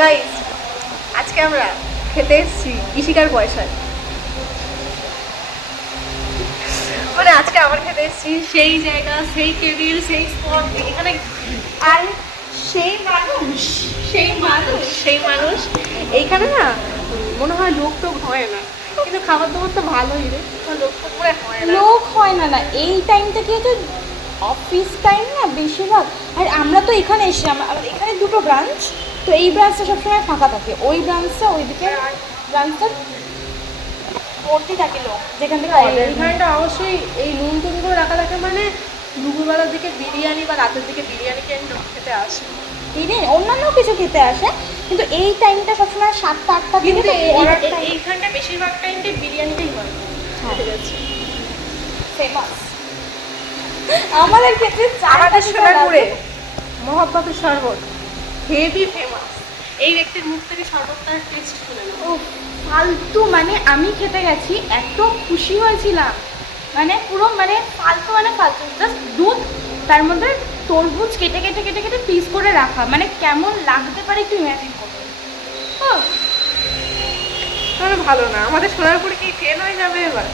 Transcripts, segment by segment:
Guys, আজকে আমরা খেতে এসেছি ইশিকার পয়সায়। মানে আজকে আবার খেতে এসেছি সেই জায়গা, সেই টেবিল, সেই স্পট, এখানে আর সেই মানুষ এইখানে না মনে হয় লোক টোক হয় না, কিন্তু খাবার দাবার তো ভালোই রে, লোক টোক মনে হয় না। লোক হয় না, এই টাইমটা কি হচ্ছে, অফিস টাইম না বেশিরভাগ। আর আমরা তো এখানে এসে আমাদের এখানে দুটো ব্রাঞ্চ, তো এই ব্রাঞ্চটা সবসময় ফাঁকা থাকে, ওই ব্রাঞ্চটা ওইদিকে ব্রাঞ্চটা ভর্তি থাকে লোক, যেখান থেকে এইখানটা অবশ্যই এই নুন টুনগুলো রাখা থাকে, মানে দুপুরবেলার দিকে বিরিয়ানি বা রাতের দিকে বিরিয়ানি খেতে আসে। বিরিয়ানি অন্যান্য কিছু খেতে আসে, কিন্তু এই টাইমটা সবসময় 7টা-8টা দিকে কিন্তু তো এইখানটা বেশিরভাগ টাইমটা বিরিয়ানিটাই হয়। ঠিক আছে, ফেমাস আমাদের ক্ষেত্রে আমাদের সোনারপুরে মহব্বতের শরবত হেভি ফেমাস। এই ব্যক্তির মুখ থেকে শরবতটার টেস্ট শুনে না, ও ফালতু, মানে আমি খেতে গেছি, এত খুশি হয়েছিলাম, মানে পুরো মানে ফালতু, মানে ফালতু জাস্ট দুধ, তার মধ্যে তরমুজ কেটে কেটে কেটে কেটে পিস করে রাখা, মানে কেমন লাগতে পারে একটু ইমাজিন করো। তাহলে ভালো না, আমাদের সোনারপুরে কি ফেল হয়ে যাবে এবার।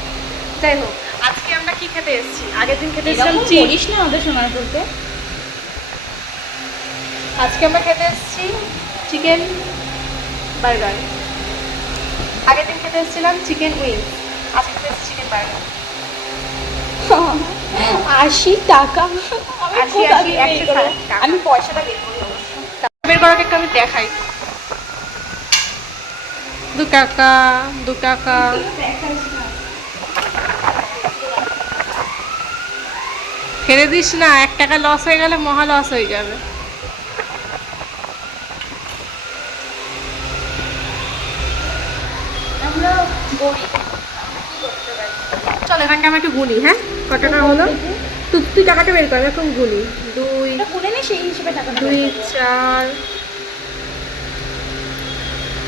যাই হোক, আজকে আমরা কি খেতে এসেছি? আগের দিন খেতে এসেছিলাম করিস না আমাদের সোনারপুরতে। আজকে আমরা খেতে এসেছি চিকেন বার্গার। আগের দিন খেতে এসেছিলাম চিকেন উইংস, আজকে খেতে এসেছি চিকেন বার্গার। 80 টাকা, 80 টাকা। আমি পয়সাটা বের করি অবশ্য। বের করাকে একটু আমি দেখাই। 2 টাকা 2 টাকা। ফেলে দিস না, 1 টাকা লস হয়ে গেলে মহা লস হয়ে যাবে। আমরা গরিব, চল এখানটা আমরা একটু গুনি। হ্যাঁ, কত টাকা হলো? তুই টাকাটা বের কর, এখন গুনি। 2 গুনে নে, সেই হিসেবে টাকা 2 4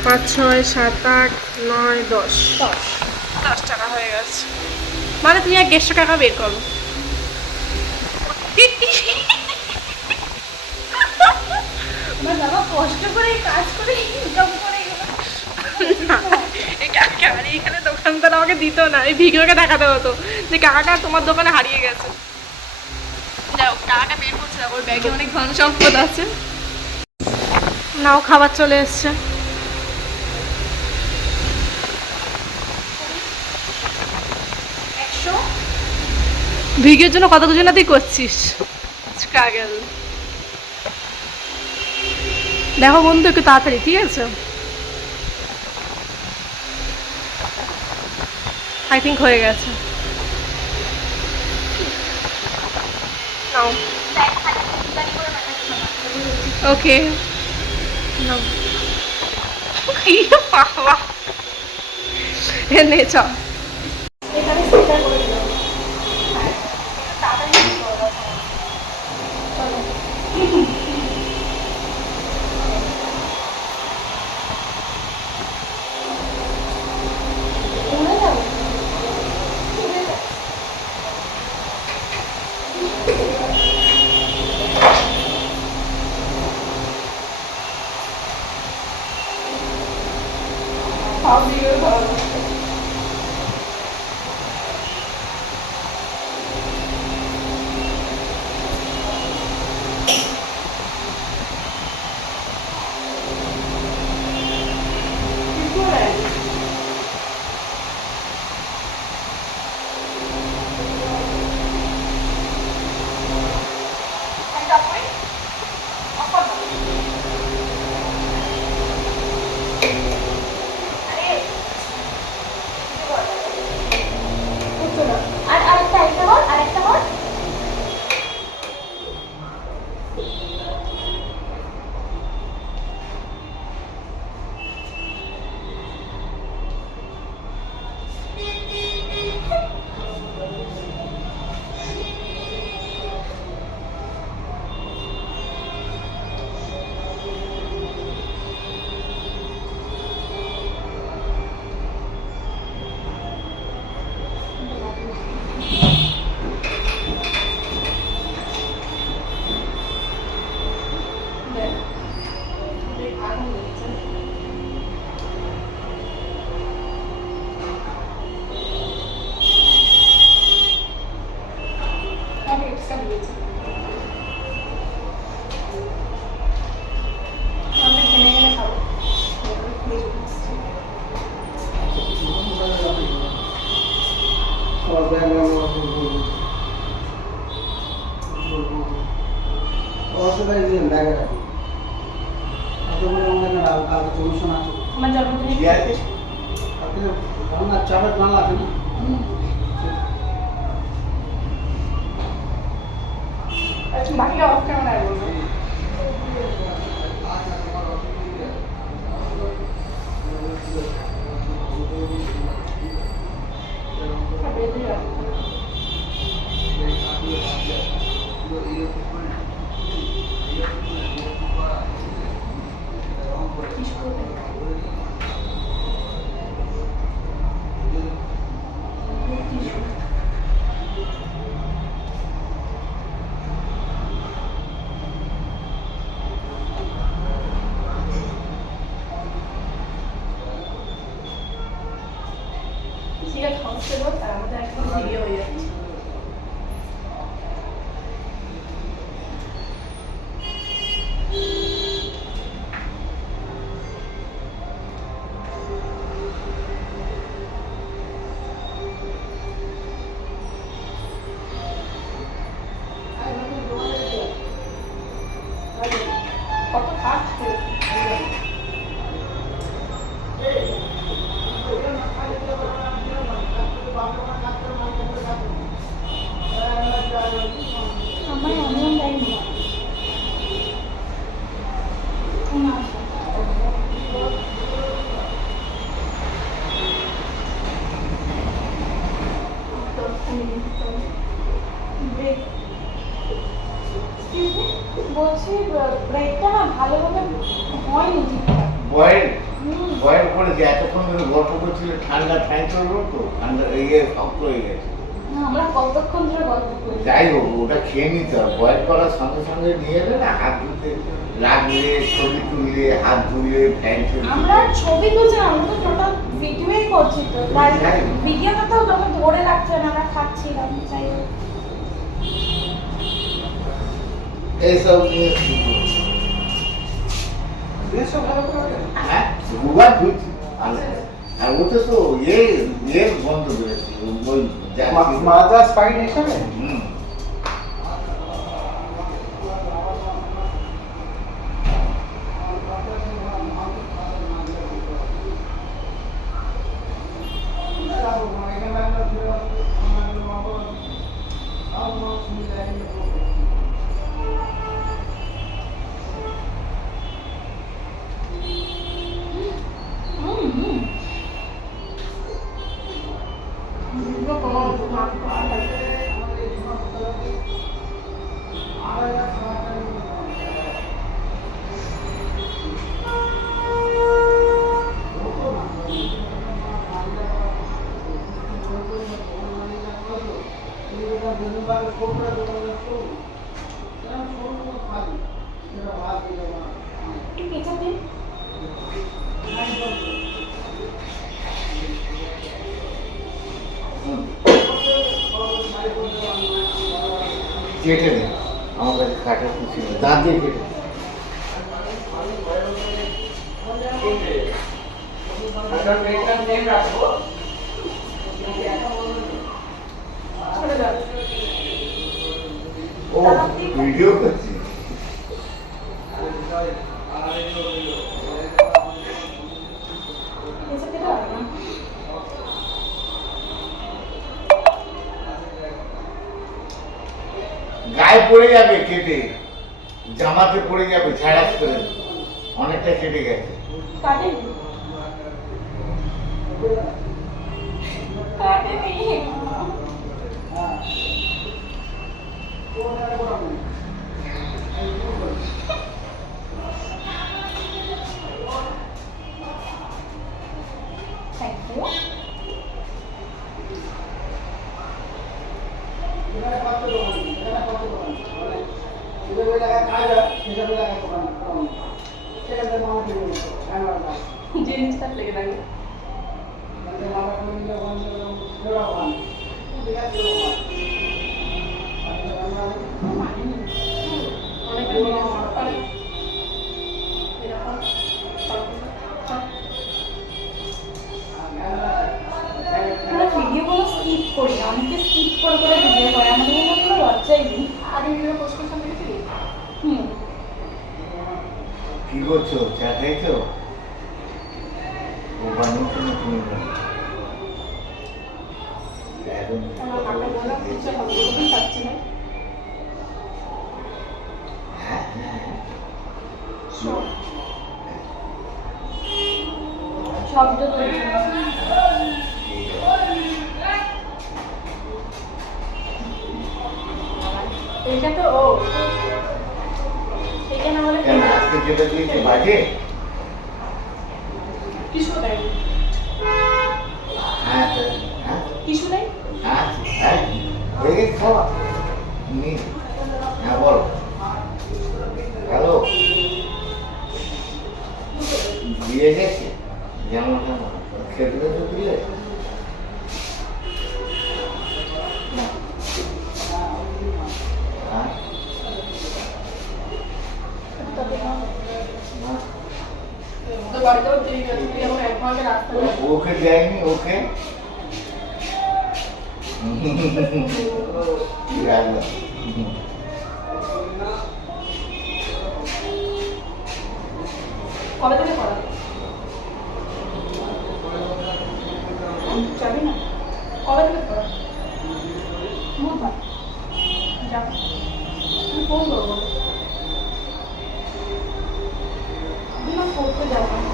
5 6 7 8 9 10 10 টাকা হয়ে গেছে। মানে তুমি আর 150 টাকা বের করো। আমার বাবা কষ্ট করে কাজ করে ইনকাম করে এখানে দোকানদার আমাকে দিত না, এই ভিডিওকে দেখাতে হতো যে টাকাটা তোমার দোকানে হারিয়ে গেছে। যাও, টাকাটা বের করছে, ওর ব্যাগে অনেক ধন সম্পদ আছে। নাও, খাবার চলে এসছে। ভিডিওর জন্য কত কিছু না তুই করছিস। স্ট্রাগল। দেখো বন্ধু, একটু তাড়াতাড়ি, ঠিক আছে? আই থিঙ্ক হয়ে গেছে। নাও। ওকে, নাও। বাবা, নে চ। আগুন লেগেছে। আমি এক্সট্রা দিয়েছি। আমি ঘেমে ঘেমে খাবো। আমার জন্মদিনে চাপের বাংলা আছে না বাকিটা অফ ক্যামেরায় বলবো। সেটা খাওয়াচ্ছে তার আমাদের একদম ভিডিও হয়ে যাচ্ছে। কত খাচ্ছে আমার অনিয়ন দেয়নি। বলছি ব্রেকটা না ভালোভাবে হয়নি ঠিকঠাক। বয়েল বয়েল করে যে এতক্ষণ ধরে গল্প করছিল ঠান্ডা ফ্যান চললো তো ঠান্ডা ইয়ে শক্ত হয়ে গেছে। না, আমরা কতক্ষণ ধরে গল্প করি। যাই হোক ওটা খেয়ে নিতে হবে বয়েল করার সঙ্গে সঙ্গে নিয়ে এলে না হাত ধুতে লাগলে ছবি তুললে হাত ধুলে ফ্যান চললে আমরা ছবি তুলছি না, আমরা তো টোটাল ভিডিওই করছি তো তাই হ্যাঁ। ভিডিওটা তো তখন ধরে রাখছে না, আমরা খাচ্ছিলাম যাই হোক। এইসব নিয়ে দেশও ভালো করে হ্যাঁ রুবা ধুচ্ছি আর ওতে তো ইয়ে বন্ধ করেছে ওই মাজা স্পাইন এখানে হুম একটু কেচাপ দিন। কেটে নে আমার কাছে কাটার কিছু নেই দাঁত দিয়ে কেটে নে। ছোট দাও। ও ভিডিও করছি কেচাপ দিতে হবে না। গায়ে পড়ে যাবে কেটে জামাতে পড়ে যাবে ছাড়াস করে অনেকটা কেটে গেছে কাটেনি। কাটেনি। Thank you. জিনিসটা লেগে থাকে আমরা ভিডিওগুলো স্কিপ করি না, অনেকে স্কিপ করে করে ভিডিও করে, আমাদের মনে কোনো লজ্জাই নেই। আগে ভিডিও পোস্ট করতাম দেখেছিলি? হুম, কি করছো? চা খাইছো? ও বানিয়েছো না তুমি বানিয়েছো? এখন আমার কাকা বললাম কিছু হবে ওটাই পাচ্ছি না হ্যাঁ, হ্যাঁ, সব শব্দ তৈরি হয়। এটা তো ও এটা না হলে কেন আজকে যেটা দিয়েছে বাজে? কিছু দেয় হ্যাঁ, হ্যাঁ, কিছু দেয় হ্যাঁ, হ্যাঁ, এই খাওয়া হ্যাঁ বল হ্যালো দিয়ে গেছে যেমন তেমন খেতে তো দিলে হ্যাঁ না, তো বাড়িতেও দিয়ে গেছে এখন 1 ঘন্টা রাস্তা ওকে দেয়নি ওকে রাখলাম কবে থেকে করা যাবি না? কবে থেকে করা বুধবার। যাবো আমি ফোন করবো না, করতে যাবো না।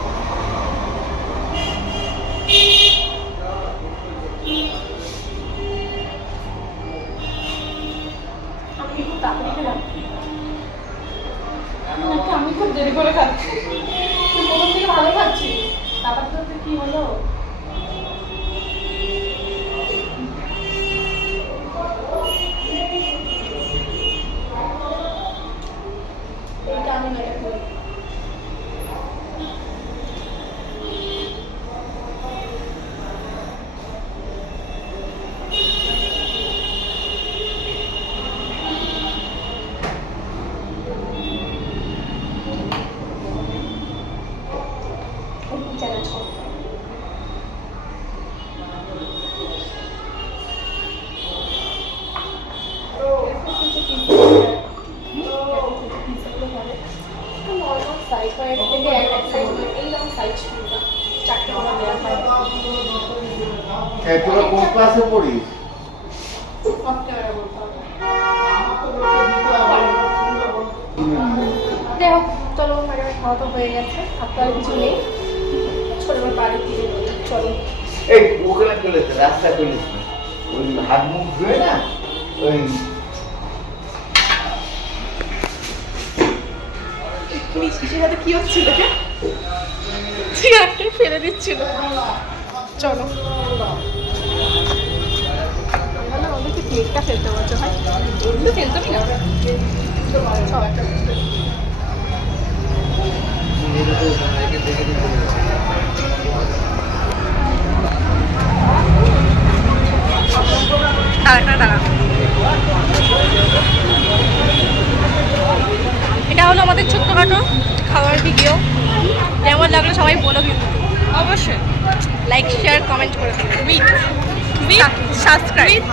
আমি কি খুব তাড়াতাড়ি খেলাম নাকি আমি খুব দেরি করে খাচ্ছি? তুই প্রথম থেকে ভালো খাচ্ছি তারপর তো কি হলো এইটা আমি মেরে করি তোরা কোন ক্লাসে পড়িস? যাই হোক চলো ম্যাডামের খাওয়া তো হয়ে গেছে আপনার কিছু নেই চলো এবার বাড়ির দিকে চলো এই ওখানে চলেছে রাস্তা চলেছে ওই হাত মুখ ধুয়ে না ওই মিষ্টির সাথে কি হচ্ছিল সিগারেটটাই ফেলে দিচ্ছিল চলো আমাদেরকে প্লেটটা ফেলতে বলছো ভাই তো ফেলতেই না এটা হলো আমাদের ছোট্টখাটো খাওয়ার ভিডিও কেমন লাগলো সবাই বলো কিন্তু অবশ্যই লাইক শেয়ার কমেন্ট করে দিন উইথ সাবস্ক্রাইব